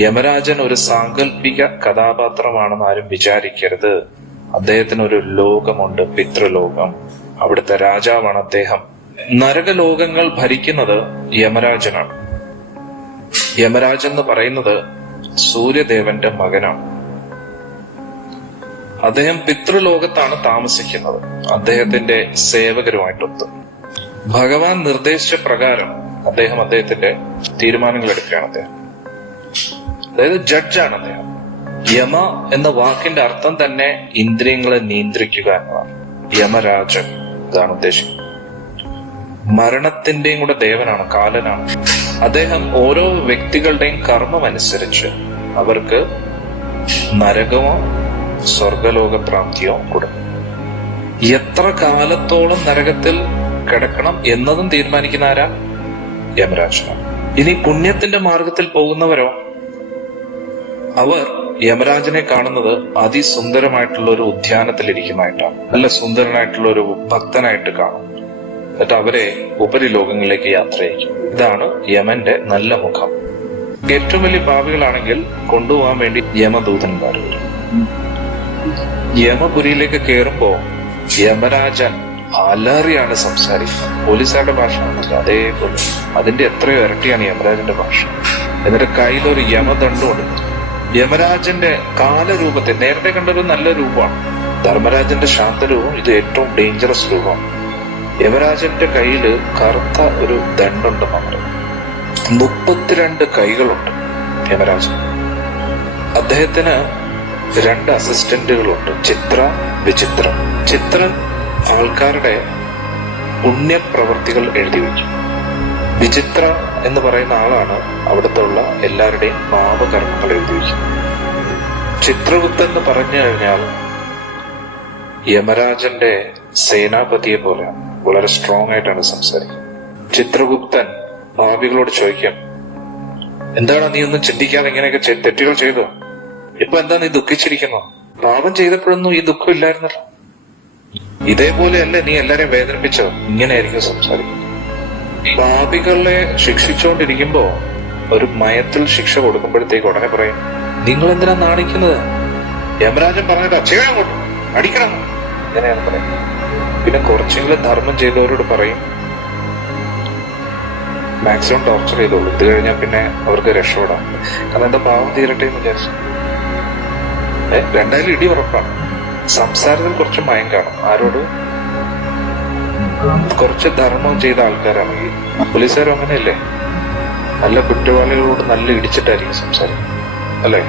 യമരാജൻ ഒരു സാങ്കല്പിക കഥാപാത്രമാണെന്ന് ആരും വിചാരിക്കരുത്. അദ്ദേഹത്തിന് ഒരു ലോകമുണ്ട്, പിതൃലോകം. അവിടുത്തെ രാജാവാണ് അദ്ദേഹം. നരകലോകങ്ങൾ ഭരിക്കുന്നത് യമരാജനാണ്. യമരാജൻ എന്ന് പറയുന്നത് സൂര്യദേവന്റെ മകനാണ്. അദ്ദേഹം പിതൃലോകത്താണ് താമസിക്കുന്നത്, അദ്ദേഹത്തിന്റെ സേവകരുമായിട്ടൊത്ത്. ഭഗവാൻ നിർദ്ദേശിച്ച പ്രകാരം അദ്ദേഹത്തിന്റെ തീരുമാനങ്ങൾ എടുക്കുകയാണ് അദ്ദേഹം. അതായത് ജഡ്ജാണ് അദ്ദേഹം. യമ എന്ന വാക്കിന്റെ അർത്ഥം തന്നെ ഇന്ദ്രിയങ്ങളെ നിയന്ത്രിക്കുക എന്നതാണ്. യമരാജൻ ഇതാണ് ഉദ്ദേശിക്കുന്നത്. മരണത്തിന്റെയും കൂടെ ദേവനാണ്, കാലനാണ് അദ്ദേഹം. ഓരോ വ്യക്തികളുടെയും കർമ്മം അനുസരിച്ച് അവർക്ക് നരകമോ സ്വർഗലോക പ്രാപ്തിയോ കൊടുക്കും. എത്ര കാലത്തോളം നരകത്തിൽ കിടക്കണം എന്നതും തീരുമാനിക്കുന്ന ആരാ? യമരാജനാണ്. ഇനി പുണ്യത്തിന്റെ മാർഗത്തിൽ പോകുന്നവരോ, അവർ യമരാജനെ കാണുന്നത് അതിസുന്ദരമായിട്ടുള്ള ഒരു ഉദ്യാനത്തിലിരിക്കുന്നതായിട്ടാണ്. നല്ല സുന്ദരനായിട്ടുള്ള ഒരു ഭക്തനായിട്ട് കാണും. എന്നിട്ട് അവരെ ഉപരിലോകങ്ങളിലേക്ക് യാത്ര ചെയ്യിക്കും. ഇതാണ് യമന്റെ നല്ല മുഖം. ഏറ്റവും വലിയ പാപികളാണെങ്കിൽ കൊണ്ടുപോകാൻ വേണ്ടി യമദൂതന്മാർ വരും. യമപുരിയിലേക്ക് കയറുമ്പോ യമരാജൻ അലറിയാണ് സംസാരിക്കുന്നത്. പോലീസുകാരുടെ ഭാഷ ആണല്ലോ അതേപോലെ, അതിന്റെ എത്രയോ ഇരട്ടിയാണ് യമരാജന്റെ ഭാഷ. എന്നിട്ട് കയ്യിലൊരു യമദണ്ഡുണ്ട്. യമരാജന്റെ കാലരൂപത്തെ നേരത്തെ കണ്ടൊരു നല്ല രൂപമാണ്. ധർമ്മരാജന്റെ ശാന്തരൂപം, ഇത് ഏറ്റവും ഡേഞ്ചറസ് രൂപമാണ്. യമരാജന്റെ കയ്യില് കറുത്ത ഒരു ദണ്ഡുണ്ടെന്ന് പറയും. 32 കൈകളുണ്ട് യമരാജൻ. അദ്ദേഹത്തിന് 2 അസിസ്റ്റന്റുകളുണ്ട്, ചിത്ര, വിചിത്ര. ചിത്രൻ ആൾക്കാരുടെ പുണ്യപ്രവർത്തികൾ എഴുതി വയ്ക്കും. വിചിത്ര എന്ന് പറയുന്ന ആളാണ് അവിടുത്തെ ഉള്ള എല്ലാവരുടെയും പാപകർമ്മങ്ങൾ എഴുതി വയ്ക്കും. ചിത്രഗുപ്തൻ എന്ന് പറഞ്ഞു കഴിഞ്ഞാൽ യമരാജന്റെ സേനാപതിയെ പോലെയാണ്, വളരെ സ്ട്രോങ് ആയിട്ടാണ് സംസാരിക്കുന്നത്. ചിത്രഗുപ്തൻ പാപികളോട് ചോദിക്കും, എന്താണ് നീ ഒന്നും ചിന്തിക്കാതെ ഇങ്ങനെയൊക്കെ തെറ്റുകൾ ചെയ്തോ? ഇപ്പൊ എന്താ നീ ദുഃഖിച്ചിരിക്കുന്നു? പാപം ചെയ്തപ്പോഴൊന്നും ഈ ദുഃഖം ഇല്ലായിരുന്നല്ലോ. ഇതേപോലെയല്ലേ നീ എല്ലാരെയും വേദനിപ്പിച്ചത്? ഇങ്ങനെയായിരിക്കും സംസാരിക്കുന്നത്. പാപികളെ ശിക്ഷിച്ചുകൊണ്ടിരിക്കുമ്പോ ഒരു മയത്തിൽ ശിക്ഷ കൊടുക്കുമ്പോഴത്തേക്ക് ഉടനെ പറയും, നിങ്ങൾ എന്തിനാ നാണിക്കുന്നത്? യമരാജൻ പറഞ്ഞിട്ട് ചെയ്യാൻ കൊണ്ടു അടിക്കണം, ഇങ്ങനെയാണ് പറയുന്നത്. പിന്നെ കുറച്ചെങ്കിലും ധർമ്മം ചെയ്തവരോട് പറയും, മാക്സിമം ടോർച്ചർ ചെയ്തോളൂ, ഇത് കഴിഞ്ഞാൽ പിന്നെ അവർക്ക് രക്ഷപ്പെടാം. കാരണം എന്താ, പാവം തീരട്ടെ എന്ന് വിചാരിച്ചു. രണ്ടായാലും ഇടി ഉറപ്പാണ്. സംസാരത്തിൽ കുറച്ച് മയം കാണും. ആരോട്? കുറച്ച് ധർമ്മം ചെയ്ത ആൾക്കാരാണെങ്കിൽ. പോലീസുകാരും അങ്ങനെയല്ലേ, നല്ല കുറ്റവാളികളോട് നല്ല ഇടിച്ചിട്ടായിരിക്കും സംസാരിക്കും അല്ലെ.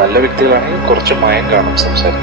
നല്ല വ്യക്തികളാണെങ്കിൽ കുറച്ച് മയം കാണും സംസാരിക്കും.